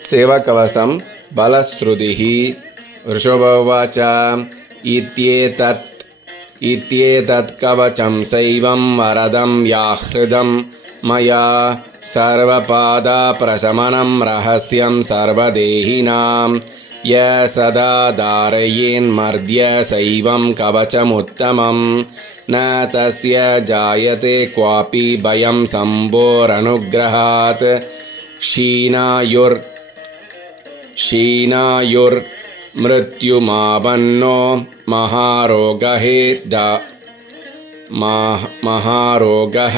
सेवकवसं बलश्रुतिः। वृषभोवाच इत्येतत् इत्येतत् कवचं शैवं वरदं व्याहृदं मया सर्वपादाप्रशमनं रहस्यं सर्वदेहिनां। य सदा धारयेन्मर्द्य शैवं कवचमुत्तमं। न तस्य जायते क्वापि भयं शम्भोरनुग्रहात् क्षीणायुर् क्षीणायुर्मृत्युमावन्नो महारोगहे द महारोगः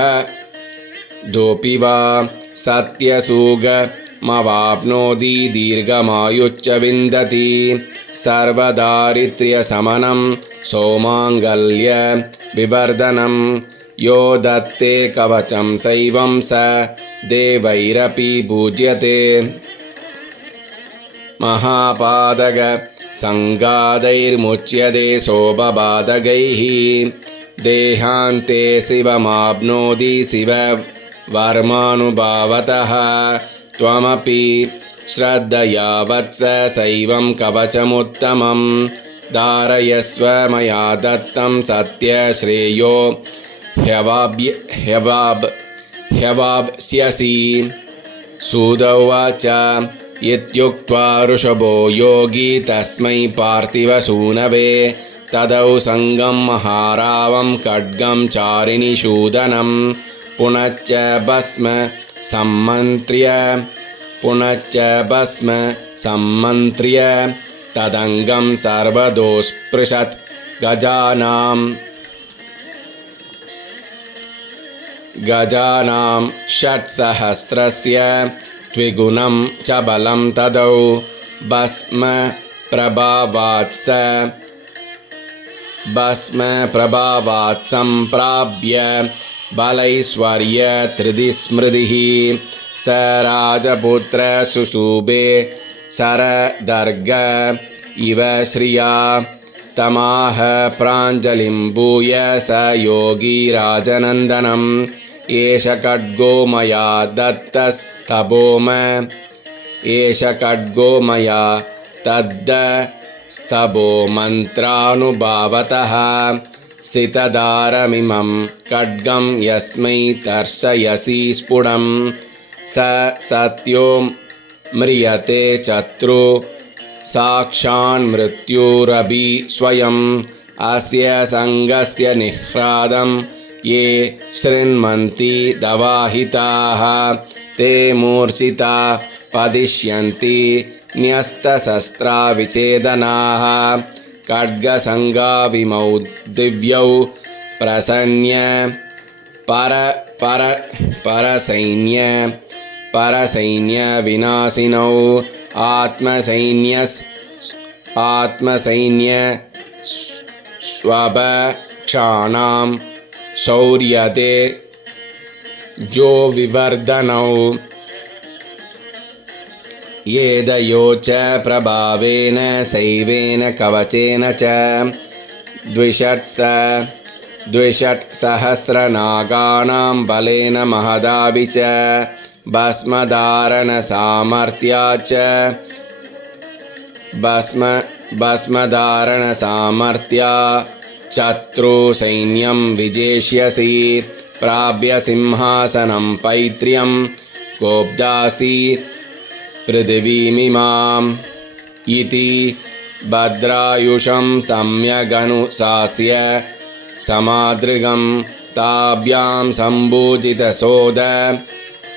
दोऽपि वा दीर्घमायुश्च विन्दति सर्वदारिद्र्यशमनं सौमाङ्गल्यविवर्धनं यो दत्ते कवचं शैवं स देवैरपि पूज्यते महापादकसङ्गादैर्मुच्यते शोभबाधकैः देहान्ते शिवमाप्नोति शिववर्मानुभावतः त्वमपि श्रद्धया वत्स शैवं कवचमुत्तमं। धारयस्व मया दत्तं सत्यश्रेयो ह्यवाब्य ह्यवाब् ह्यवाप्स्यसि। सुदौवाच इत्युक्त्वा ऋषभो योगी तस्मै पार्थिवसूनवे तदौ सङ्गं महारावं खड्गं चारिणिशूदनं पुनश्च भस्म सम्मन्त्र्य पुनश्च भस्म सम्मन्त्र्य तदङ्गं सर्वदोस्पृशत् गजानां गजानां षट्सहस्रस्य द्विगुणं च बलं तदौ भस्म प्रभावात्स भस्म प्रभावात् सम्प्राप्य बलैश्वर्य त्रिदिस्मृतिः स राजपुत्र सुशुभे शरदर्ग इव श्रिया तमाह प्राञ्जलिं भूय स योगी राजनन्दनम् एष खड्गो मया दत्तस्तपोम। एष खड्गो मया तद्दस्तभो मन्त्रानुभावतः सितदारमिमं खड्गं यस्मै तर्शयसि स्फुटं। स सत्यो म्रियते चत्रु साक्षान्मृत्युरभि स्वयम्। अस्य सङ्गस्य निह्रादं ये शृण्वन्ति दवाहिताः ते मूर्छिता पतिष्यन्ति न्यस्तशस्त्रा विचेदनाः खड्गसङ्गाविमौ दिव्यौ प्रसन्य पर पर परसैन्य परसैन्यविनाशिनौ आत्मसैन्यस् आत्मसैन्य स्वभक्षाणां शौर्यते जो विवर्धनौ। येदयो च प्रभावेन शैवेन कवचेन च। द्विषट्स द्विषट्सहस्रनागानां बलेन महदाभि च। भस्मधारणसामर्थ्या च। भस्म भस्मधारणसामर्थ्या शत्रुसैन्यं विजेष्यसि प्राप्य सिंहासनं पैत्र्यं गोब्दासि पृथिवीमिमाम् इति भद्रायुषं सम्यगनुशास्य समादृगं ताभ्यां सम्भूजितसोद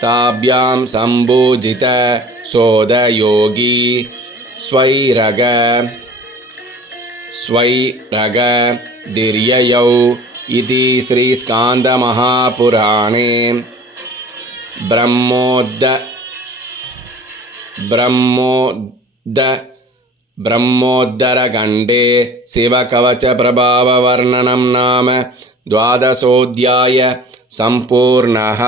ताभ्यां सम्भूजितसोदयोगी स्वैरग स्वैरगदिर्ययौ इति श्रीस्कान्दमहापुराणे ब्रह्मोद्द ब्रह्मोद्द ब्रह्मोद्धरखण्डे शिवकवचप्रभाववर्णनं नाम द्वादशोऽध्याय सम्पूर्णः